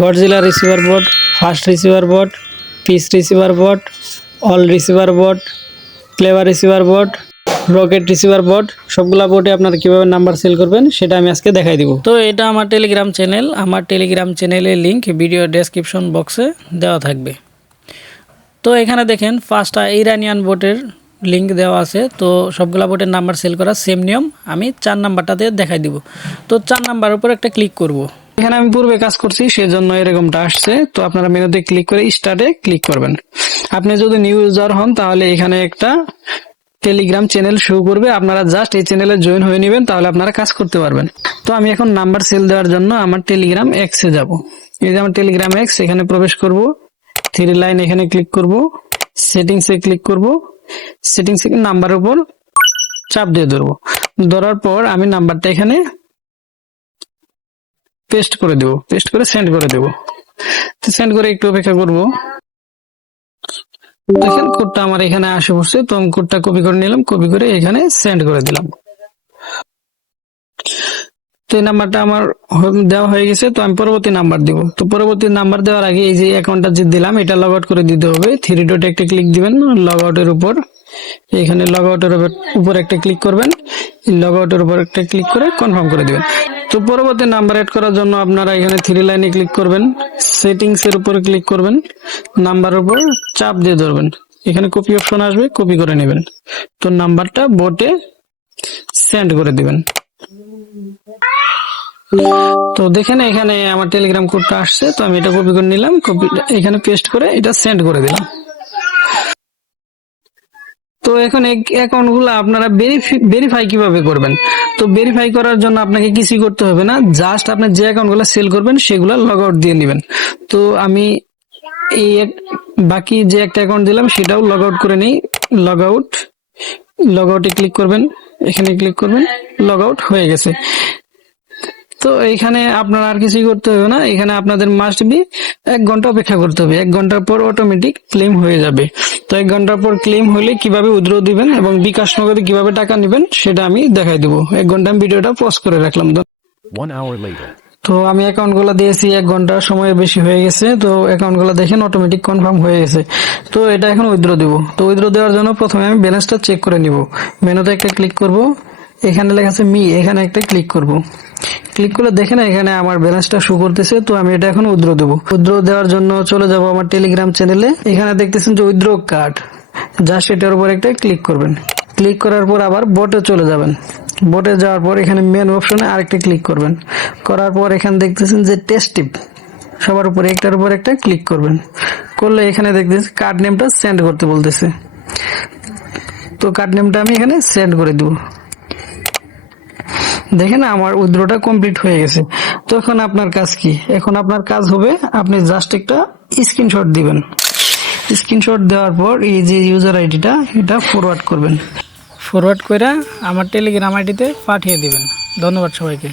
Godzilla receiver board, fast receiver board, piece receiver board, all receiver board, clever receiver board, rocket receiver board, সবগুলা বোর্ডে আপনারা কীভাবে number sell করবেন সেটা আমি আজকে দেখাই দিব। তো এটা আমার টেলিগ্রাম চ্যানেল, আমার টেলিগ্রাম চ্যানেলের লিঙ্ক ভিডিও ডেসক্রিপশন বক্সে দেওয়া থাকবে। তো এখানে দেখেন ফার্স্টটা ইরানিয়ান বোর্ডের লিঙ্ক দেওয়া আছে। তো সবগুলা বোর্ডের নাম্বার সেল করা সেম নিয়ম, আমি 4 নাম্বারটাতে দেখাই দিব। তো 4 নাম্বারের উপর একটা ক্লিক করব। এখানে আমি পূর্বে কাজ করছি সেজন্য এরকমটা আসছে। তো আপনারা মেনুতে ক্লিক করে স্টার্টে ক্লিক করবেন। আপনি যদি নিউ ইউজার হন তাহলে এখানে একটা টেলিগ্রাম চ্যানেল শো করবে, আপনারা জাস্ট এই চ্যানেলে জয়েন হয়ে নেবেন, তাহলে আপনারা কাজ করতে পারবেন। তো আমি এখন নাম্বার সেল দেওয়ার জন্য আমার টেলিগ্রাম এক্সে যাব। এই যে আমার টেলিগ্রাম এক্স, এখানে প্রবেশ করব, 3 লাইন এখানে ক্লিক করব, সেটিংসে ক্লিক করব, সেটিংসে নাম্বারের উপর চাপ দিয়ে ধরবো। ধরার পর আমি নাম্বারটা এখানে পেস্ট করে দেব, পেস্ট করে সেন্ড করে দেব। তো সেন্ড করে একটু অপেক্ষা করব। দেখেন কোডটা আমার এখানে আসে পড়ছে। তো আমি কোডটা কপি করে নিলাম, কপি করে এখানে সেন্ড করে দিলাম। তো এই নাম্বারটা আমার দেওয়া হয়ে গেছে। তো আমি পরবর্তী নাম্বার দিব। তো পরবর্তী নাম্বার দেওয়ার আগে এই যে অ্যাকাউন্টটা যে দিলাম এটা লগ আউট করে দিতে হবে। 3 ডটে একটা ক্লিক দিবেন, লগ আউটের উপর, এখানে লগ আউটের উপর একটা ক্লিক করবেন, লগ আউটের উপর একটা ক্লিক করে কনফার্ম করে দিবেন। তো পরবর্তী নাম্বার এড করার জন্য আপনারা এখানে 3 লাইনে ক্লিক করবেন, সেটিংস এর উপর ক্লিক করবেন, নাম্বারের উপর চাপ দিয়ে ধরবেন, এখানে কপি অপশন আসবে, কপি করে নেবেন। তো নাম্বারটা বোটে সেন্ড করে দিবেন। তো দেখেন এখানে আমার টেলিগ্রাম কোডটা আসছে। তো আমি এটা কপি করে নিলাম, কপি এখানে পেস্ট করে এটা সেন্ড করে দিলাম। তো এখন অ্যাকাউন্ট গুলো আপনারা ভেরিফাই কিভাবে করবেন? তো ভেরিফাই করার জন্য আপনাকে কিছুই করতে হবে না, জাস্ট আপনি যে অ্যাকাউন্ট গুলো সেল করবেন সেগুলো লগ আউট দিয়ে নেবেন। তো আমি এই বাকি যে একটা অ্যাকাউন্ট দিলাম সেটাও লগ আউট করে নেই। লগ আউট, লগ আউটে ক্লিক করবেন, এখানে ক্লিক করবেন, লগ আউট হয়ে গেছে। তো এইখানে আপনার আর কিছুই করতে হবে না, এখানে আপনাদের মাস্ট বি 1 ঘন্টা অপেক্ষা করতে হবে। 1 ঘন্টার পর অটোমেটিক ক্লেম হয়ে যাবে। তো 1 ঘন্টার পর ক্লেম হলে কিভাবে উইথড্র দিবেন এবং বিকাশ নগদে কিভাবে টাকা নেবেন সেটা আমি দেখাই দেবো। 1 ঘন্টা আমি ভিডিওটা পজ করে রাখলাম। 1 hour later. তো আমি অ্যাকাউন্ট গুলো দিয়েছি, 1 ঘন্টা সময় বেশি হয়ে গেছে। তো অ্যাকাউন্ট গুলো দেখেন অটোমেটিক কনফার্ম হয়ে গেছে। তো এটা এখন উইথড্র দিব। তো উইথড্র দেওয়ার জন্য প্রথমে আমি ব্যালেন্সটা চেক করে নিব। মেনুতে একটা ক্লিক করব, এখানে লেখা আছে মি, এখানে একটা ক্লিক করব। ক্লিক করলে দেখেন এখানে আমার ব্যালেন্সটা শো করতেছে। তো আমি এটা এখন উইথড্র দেবো। উইথড্র দেওয়ার জন্য চলে যাব আমার টেলিগ্রাম চ্যানেলে, এখানে দেখতেছেন যে উইথড্র কার্ড, জাস্ট এটার উপর একটা ক্লিক করবেন। ক্লিক করার পর আবার বোটে চলে যাবেন। বোটে যাওয়ার পর এখানে মেন অপশনে আরেকটা ক্লিক করবেন। করার পর এখানে দেখতেছেন যে টেস্ট টিপ, সবার উপরে একটার উপর একটা ক্লিক করবেন। করলে এখানে দেখতেছেন কার্ড নেমটা সেন্ড করতে বলতেছে। তো কার্ড নেমটা আমি এখানে সেন্ড করে দিব। দেখেন আমার উইথড্রটা কমপ্লিট হয়ে গেছে। তো এখন আপনার কাজ কি? এখন আপনার কাজ হবে আপনি জাস্ট একটা স্ক্রিনশট দিবেন। স্ক্রিনশট দেওয়ার পর এই যে ইউজার আইডিটা এটা ফরওয়ার্ড করবেন। ফরওয়ার্ড করে আমার টেলিগ্রাম আইডিতে পাঠিয়ে দিবেন। ধন্যবাদ সবাইকে।